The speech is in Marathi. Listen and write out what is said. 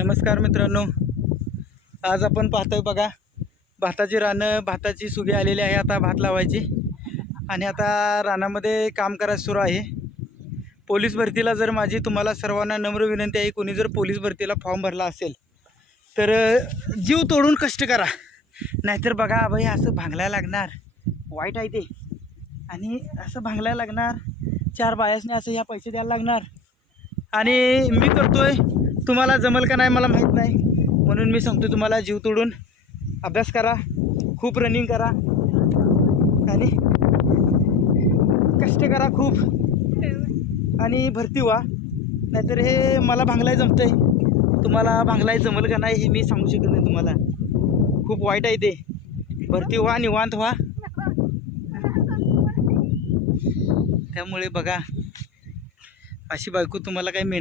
नमस्कार मित्रांनो, आज आपण पाहतोय बघा भाताची रानं, भाताची सुगी आलेली आहे। आता भात लावायची आणि आता रानामध्ये काम करायचं सुरू आहे। पोलीस भरतीला जर माझी तुम्हाला सर्वांना नम्र विनंती आहे, कोणी जर पोलीस भरतीला फॉर्म भरला असेल तर जीव तोडून कष्ट करा, नाहीतर बघा भाई असं भांगलायला लागणार, वाईट आहे ते। आणि असं भांगलायला लागणार, 4 बायासने असं या पैसे द्यायला लागणार आणि मी करतोय, तुम्हाला जमल का नाही मला माहीत नाही, म्हणून मी सांगतो तुम्हाला जीव तोडून अभ्यास करा, खूप रनिंग करा आणि कष्ट करा खूप आणि भरती व्हा। नाहीतर हे मला भांगलाय जमतंय, तुम्हाला भांगलाय जमल का नाही हे मी सांगू शकत नाही तुम्हाला। खूप वाईट आहे ते, भरती व्हा, निवांत व्हा। त्यामुळे बघा अशी बायको तुम्हाला काही मिळणार